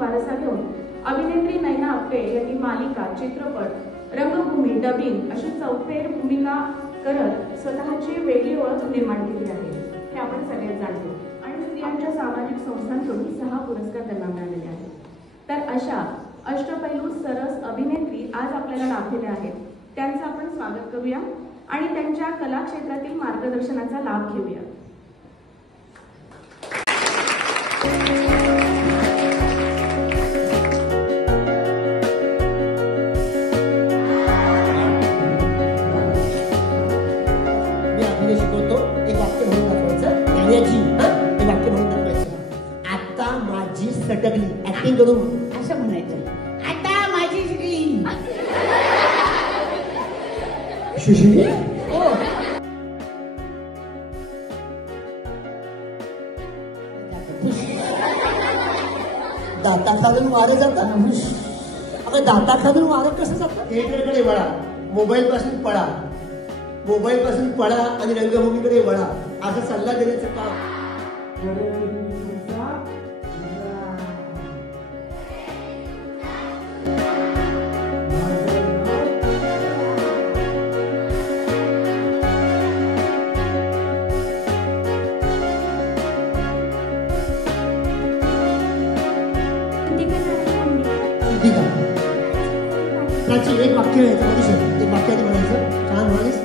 वारसा घेऊन अभिनेत्री नैना अप्पे यांनी मालिका, चित्रपट, रंगभूमी, डबिंग अशी चौफेर भूमिका करत स्वतःची वेगळी ओळख निर्माण केली आहे, हे आपण सगळेच जाणतो. आणि स्त्रियांच्या सामाजिक संस्थांकडून 6 पुरस्कार त्यांना मिळालेले आहेत. तर अशा अष्टपैलू सरस अभिनेत्री आज आपल्याला लाभलेल्या आहेत. त्यांचं आपण स्वागत करूया आणि त्यांच्या कला क्षेत्रातील मार्गदर्शनाचा लाभ घेऊया. शिकवतो एक वाक्य म्हणून दाखवायचं. नाण्याची एक वाक्य म्हणून दाखवायचं. आता माझी सटकली ऍक्टिंग करून असं म्हणायचं. आता माझी शिकली शिशली हो. दाता खालून वारं जातं. अगं दाता खालून वारं कसं जातं? थिएटरकडे वळा, मोबाईल पासून पळा, मोबाईल पासून पळा आणि रंगभूमीकडे वळा, असा सल्ला देण्याचं काम. प्राची एक वाक्य आहे, एक वाक्य म्हणायचं. छान म्हणालीस.